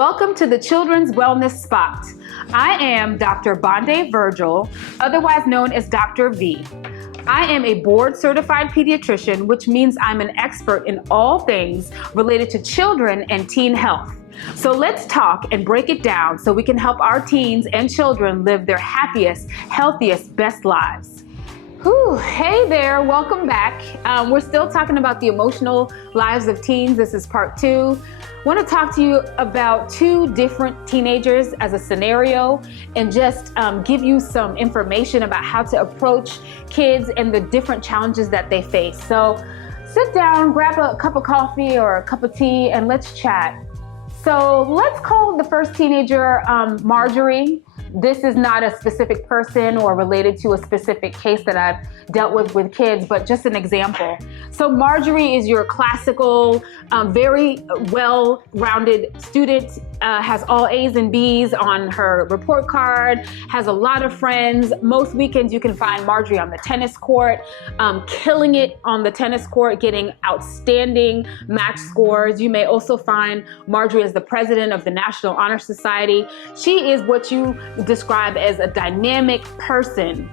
Welcome to the Children's Wellness Spot. I am Dr. Bonde Virgil, otherwise known as Dr. V. I am a board-certified pediatrician, which means I'm an expert in all things related to children and teen health. So let's talk and break it down so we can help our teens and children live their happiest, healthiest, best lives. Hey there, welcome back. We're still talking about the emotional lives of teens. This is part 2. I want to talk to you about 2 different teenagers as a scenario and just give you some information about how to approach kids and the different challenges that they face. So sit down, grab a cup of coffee or a cup of tea, and let's chat. So let's call the first teenager Marjorie. This is not a specific person or related to a specific case that I've dealt with kids, but just an example. So Marjorie is your classical, very well-rounded student, has all A's and B's on her report card, has a lot of friends. Most weekends you can find Marjorie on the tennis court, killing it on the tennis court, getting outstanding match scores. You may also find Marjorie as the president of the National Honor Society. She is what you describe as a dynamic person.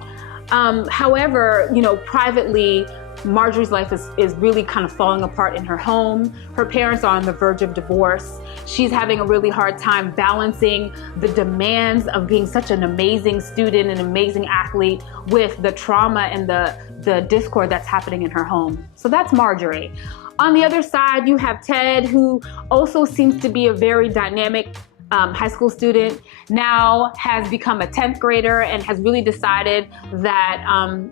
However, privately, Marjorie's life is really kind of falling apart in her home. Her parents are on the verge of divorce. She's having a really hard time balancing the demands of being such an amazing student, an amazing athlete, with the trauma and the discord that's happening in her home. So that's Marjorie. On the other side, you have Ted, who also seems to be a very dynamic high school student, now has become a 10th grader and has really decided that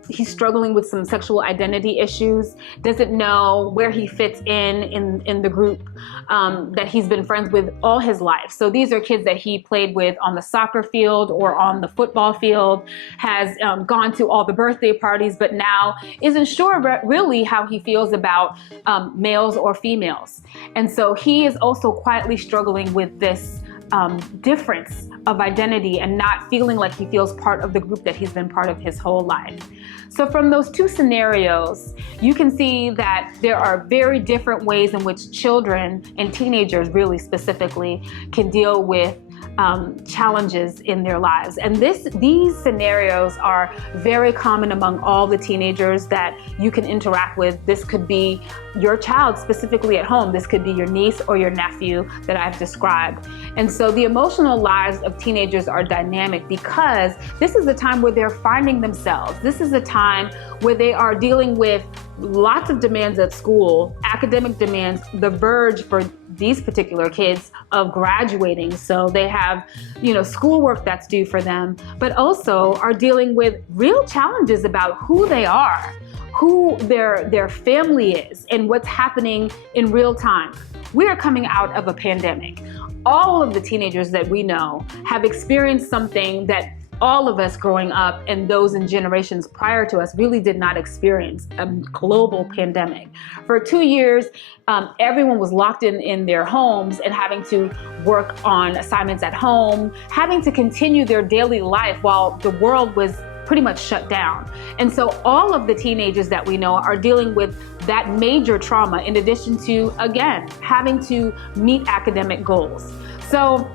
he's struggling with some sexual identity issues, doesn't know where he fits in the group that he's been friends with all his life. So these are kids that he played with on the soccer field or on the football field, has gone to all the birthday parties, but now isn't sure really how he feels about males or females. And so he is also quietly struggling with this difference of identity and not feeling like he feels part of the group that he's been part of his whole life. So from those 2 scenarios, you can see that there are very different ways in which children and teenagers really specifically can deal with challenges in their lives. And these scenarios are very common among all the teenagers that you can interact with. This could be your child specifically at home. This could be your niece or your nephew that I've described. And so the emotional lives of teenagers are dynamic because this is the time where they're finding themselves. This is a time where they are dealing with lots of demands at school, academic demands, the verge for these particular kids of graduating. So they have, schoolwork that's due for them, but also are dealing with real challenges about who they are, who their family is, and what's happening in real time. We are coming out of a pandemic. All of the teenagers that we know have experienced something that all of us growing up and those in generations prior to us really did not experience, a global pandemic. For 2 years, everyone was locked in their homes and having to work on assignments at home, having to continue their daily life while the world was pretty much shut down. And so all of the teenagers that we know are dealing with that major trauma in addition to, again, having to meet academic goals. So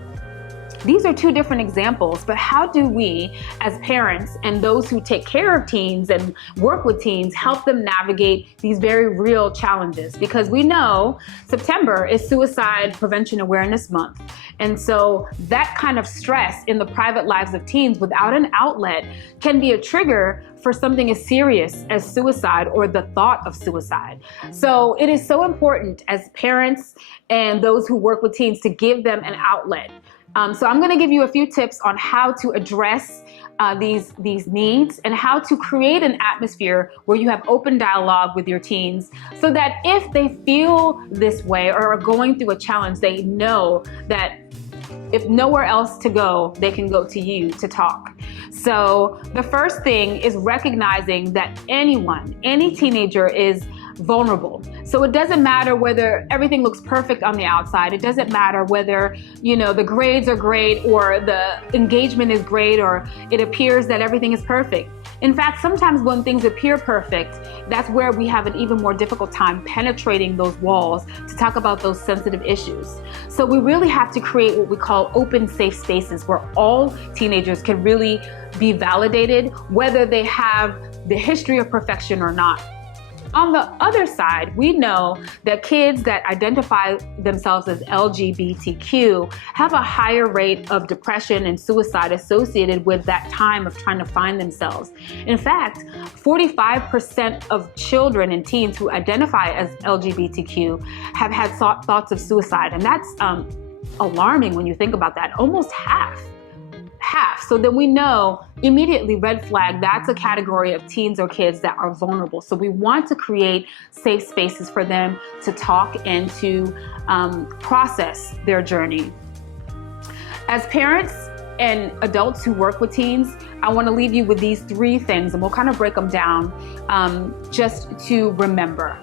these are 2 different examples, but how do we as parents and those who take care of teens and work with teens help them navigate these very real challenges? Because we know September is Suicide Prevention Awareness Month. And so that kind of stress in the private lives of teens without an outlet can be a trigger for something as serious as suicide or the thought of suicide. So it is so important as parents and those who work with teens to give them an outlet. So I'm going to give you a few tips on how to address these needs and how to create an atmosphere where you have open dialogue with your teens so that if they feel this way or are going through a challenge, they know that if nowhere else to go, they can go to you to talk. So the first thing is recognizing that any teenager is vulnerable. So it doesn't matter whether everything looks perfect on the outside. It doesn't matter whether, the grades are great or the engagement is great or it appears that everything is perfect. In fact, sometimes when things appear perfect, that's where we have an even more difficult time penetrating those walls to talk about those sensitive issues. So we really have to create what we call open, safe spaces where all teenagers can really be validated, whether they have the history of perfection or not. On the other side, we know that kids that identify themselves as LGBTQ have a higher rate of depression and suicide associated with that time of trying to find themselves. In fact, 45% of children and teens who identify as LGBTQ have had thoughts of suicide, and that's alarming when you think about that. Almost half. So then we know immediately, red flag, that's a category of teens or kids that are vulnerable. So we want to create safe spaces for them to talk and to process their journey. As parents and adults who work with teens, I want to leave you with these 3 things, and we'll kind of break them down just to remember.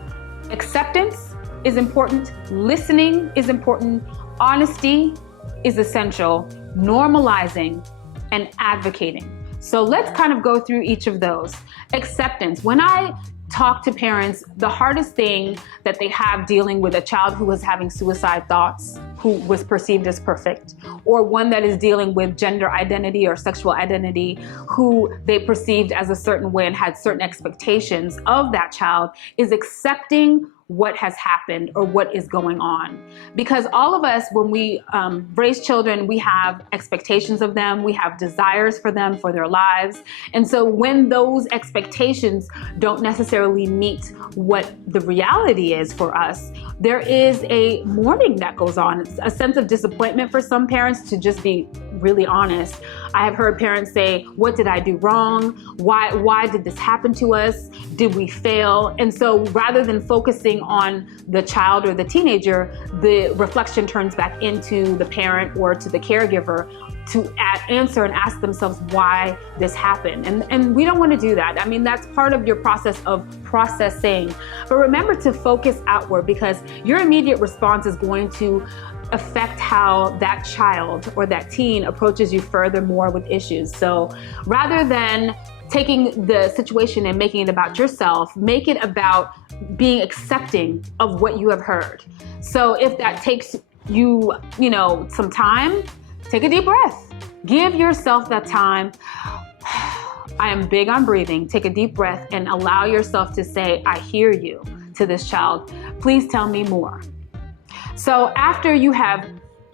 Acceptance is important. Listening is important. Honesty is essential. Normalizing and advocating. So let's kind of go through each of those. Acceptance. When I talk to parents, the hardest thing that they have dealing with a child who was having suicide thoughts, who was perceived as perfect, or one that is dealing with gender identity or sexual identity, who they perceived as a certain way and had certain expectations of that child, is accepting what has happened or what is going on. Because all of us, when we raise children, we have expectations of them, we have desires for them, for their lives. And so when those expectations don't necessarily meet what the reality is for us, there is a mourning that goes on. It's a sense of disappointment for some parents, to just be really honest. I have heard parents say, what did I do wrong? Why did this happen to us? Did we fail? And so rather than focusing on the child or the teenager, the reflection turns back into the parent or to the caregiver to answer and ask themselves why this happened. And we don't want to do that. I mean, that's part of your process of processing. But remember to focus outward, because your immediate response is going to affect how that child or that teen approaches you furthermore with issues. So rather than taking the situation and making it about yourself, make it about being accepting of what you have heard. So if that takes you, some time, take a deep breath. Give yourself that time. I am big on breathing. Take a deep breath and allow yourself to say, I hear you, to this child. Please tell me more. So after you have,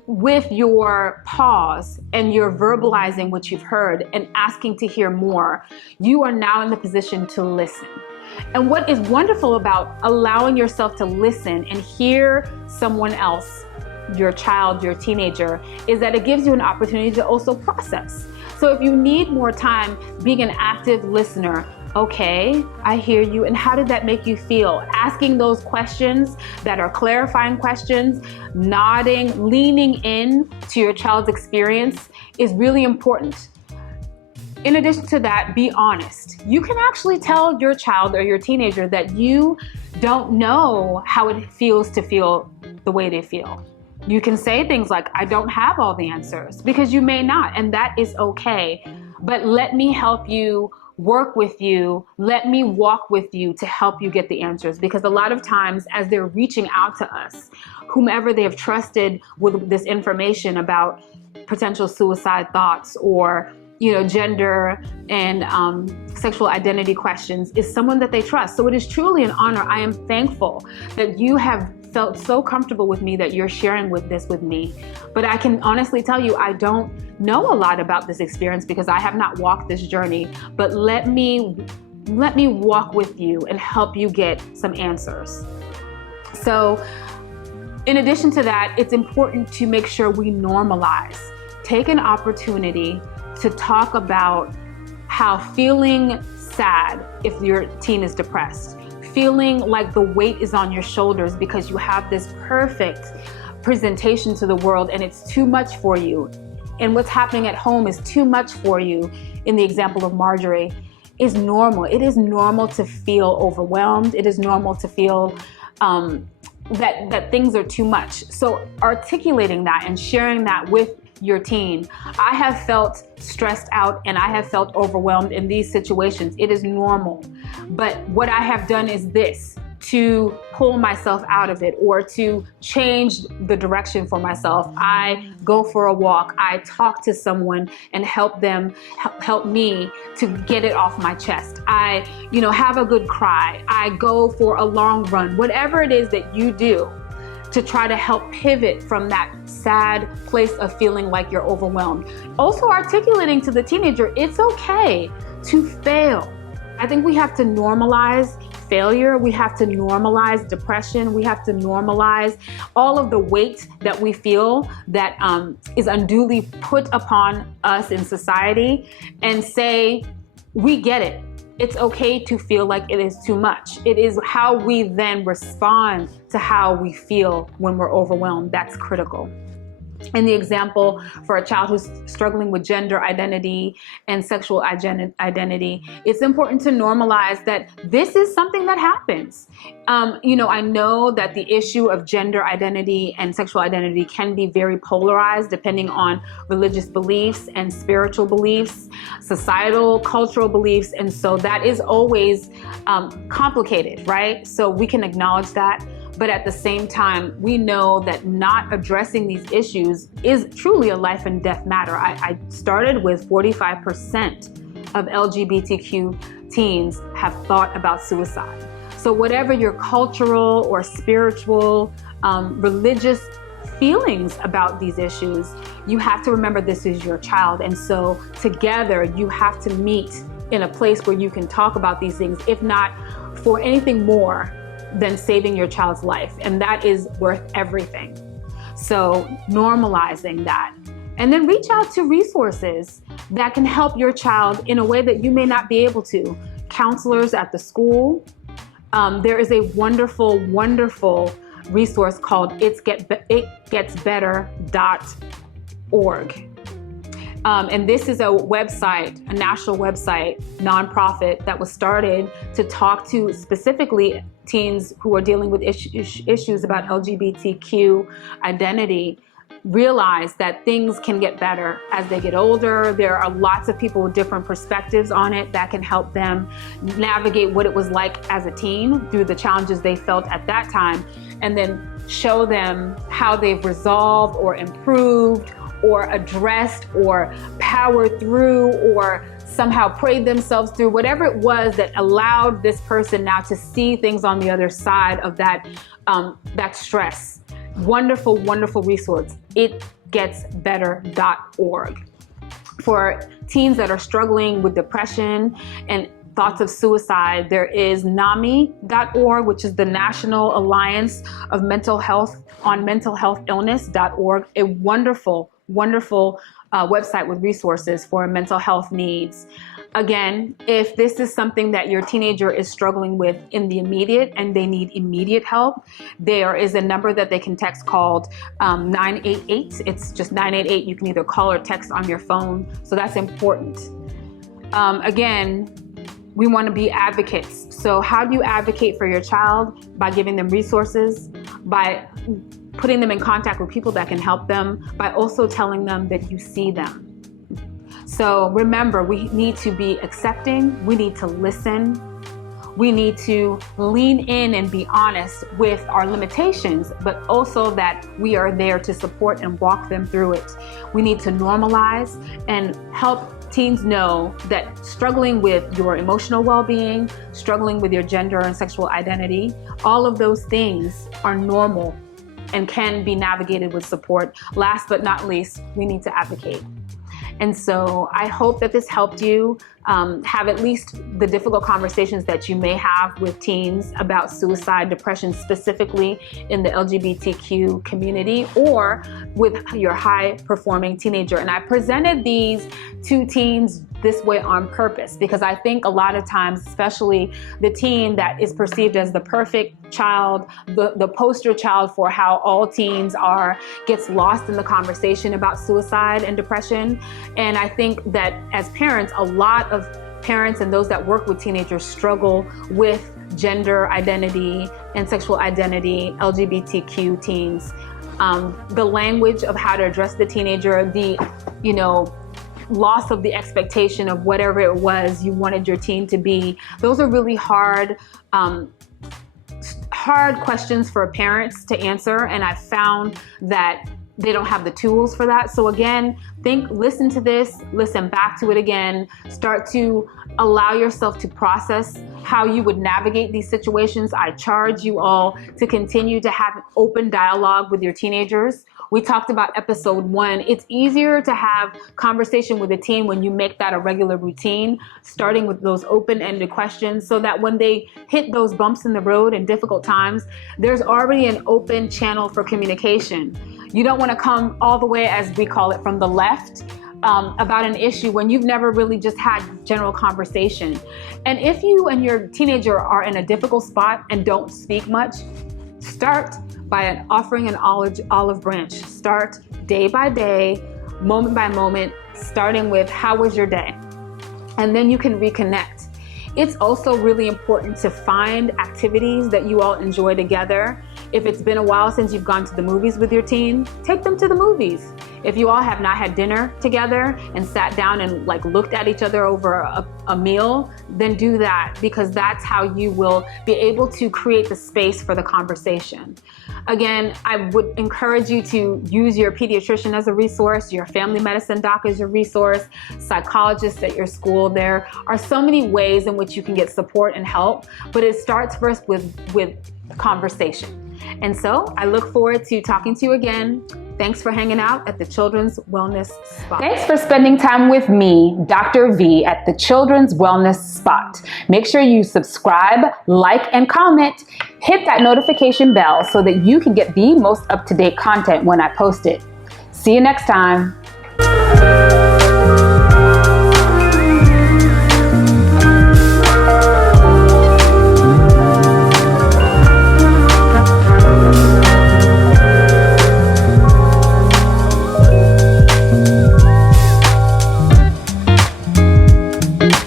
with your pause and you're verbalizing what you've heard and asking to hear more, you are now in the position to listen. And what is wonderful about allowing yourself to listen and hear someone else, your child, your teenager, is that it gives you an opportunity to also process. So if you need more time being an active listener, okay, I hear you, and how did that make you feel? Asking those questions that are clarifying questions, nodding, leaning in to your child's experience is really important. In addition to that, be honest. You can actually tell your child or your teenager that you don't know how it feels to feel the way they feel. You can say things like, I don't have all the answers, because you may not, and that is okay. But let me help you, work with you, let me walk with you to help you get the answers. Because a lot of times as they're reaching out to us, whomever they have trusted with this information about potential suicide thoughts or gender and sexual identity questions, is someone that they trust. So it is truly an honor. I am thankful that you have felt so comfortable with me that you're sharing this with me. But I can honestly tell you, I don't know a lot about this experience because I have not walked this journey. But let me walk with you and help you get some answers. So in addition to that, it's important to make sure we normalize. Take an opportunity to talk about how feeling sad if your teen is depressed, feeling like the weight is on your shoulders because you have this perfect presentation to the world and it's too much for you, and what's happening at home is too much for you, in the example of Marjorie, is normal. It is normal to feel overwhelmed. It is normal to feel that things are too much. So articulating that and sharing that with your teen. I have felt stressed out and I have felt overwhelmed in these situations. It is normal. But what I have done is this, to pull myself out of it or to change the direction for myself. I go for a walk. I talk to someone and help them help me to get it off my chest. I, have a good cry. I go for a long run. Whatever it is that you do to try to help pivot from that sad place of feeling like you're overwhelmed. Also articulating to the teenager, it's okay to fail. I think we have to normalize failure. We have to normalize depression. We have to normalize all of the weight that we feel that is unduly put upon us in society and say, we get it. It's okay to feel like it is too much. It is how we then respond to how we feel when we're overwhelmed that's critical. In the example for a child who's struggling with gender identity and sexual identity, it's important to normalize that this is something that happens. I know that the issue of gender identity and sexual identity can be very polarized depending on religious beliefs and spiritual beliefs, societal, cultural beliefs, and so that is always complicated, right? So we can acknowledge that. But at the same time, we know that not addressing these issues is truly a life and death matter. I started with 45% of LGBTQ teens have thought about suicide. So whatever your cultural or spiritual, religious feelings about these issues, you have to remember this is your child. And so together you have to meet in a place where you can talk about these things, if not for anything more than saving your child's life. And that is worth everything. So normalizing that. And then reach out to resources that can help your child in a way that you may not be able to. Counselors at the school. There is a wonderful, wonderful resource called itgetsbetter.org. And this is a website, a national website, nonprofit that was started to talk to specifically teens who are dealing with issues about LGBTQ identity, realize that things can get better as they get older. There are lots of people with different perspectives on it that can help them navigate what it was like as a teen through the challenges they felt at that time, and then show them how they've resolved or improved or addressed or powered through or somehow prayed themselves through, whatever it was that allowed this person now to see things on the other side of that stress. Wonderful, wonderful resource, itgetsbetter.org. For teens that are struggling with depression and thoughts of suicide, there is NAMI.org, which is the National Alliance of Mental Health on Mental Health Illness.org, a wonderful, wonderful website with resources for mental health needs. Again, if this is something that your teenager is struggling with in the immediate and they need immediate help, there is a number that they can text called 988. It's just 988. You can either call or text on your phone. So that's important. Again, we want to be advocates. So how do you advocate for your child? By giving them resources, by putting them in contact with people that can help them, by also telling them that you see them. So remember, we need to be accepting, we need to listen, we need to lean in and be honest with our limitations, but also that we are there to support and walk them through it. We need to normalize and help teens know that struggling with your emotional well-being, struggling with your gender and sexual identity, all of those things are normal and can be navigated with support. Last but not least, we need to advocate. And so I hope that this helped you have at least the difficult conversations that you may have with teens about suicide, depression, specifically in the LGBTQ community or with your high-performing teenager. And I presented these two teens this way on purpose because I think a lot of times, especially the teen that is perceived as the perfect child, the poster child for how all teens are, gets lost in the conversation about suicide and depression. And I think that as parents, a lot of parents and those that work with teenagers struggle with gender identity and sexual identity, LGBTQ teens. the language of how to address the teenager, the, loss of the expectation of whatever it was you wanted your teen to be. Those are really hard questions for parents to answer, and I found that they don't have the tools for that. So again, listen to this, listen back to it again, start to allow yourself to process how you would navigate these situations. I charge you all to continue to have open dialogue with your teenagers. We talked about episode 1. It's easier to have conversation with a teen when you make that a regular routine, starting with those open-ended questions, so that when they hit those bumps in the road and difficult times, there's already an open channel for communication. You don't want to come all the way, as we call it, from the left about an issue when you've never really just had general conversation. And if you and your teenager are in a difficult spot and don't speak much, start by offering an olive branch. Start day by day, moment by moment, starting with how was your day? And then you can reconnect. It's also really important to find activities that you all enjoy together. If it's been a while since you've gone to the movies with your teen, take them to the movies. If you all have not had dinner together and sat down and looked at each other over a meal, then do that, because that's how you will be able to create the space for the conversation. Again, I would encourage you to use your pediatrician as a resource, your family medicine doc as your resource, psychologists at your school. There are so many ways in which you can get support and help, but it starts first with conversation. And so I look forward to talking to you again. Thanks for hanging out at the Children's Wellness Spot. Thanks for spending time with me, Dr. V, at the Children's Wellness Spot. Make sure you subscribe, like, and comment. Hit that notification bell so that you can get the most up-to-date content when I post it. See you next time.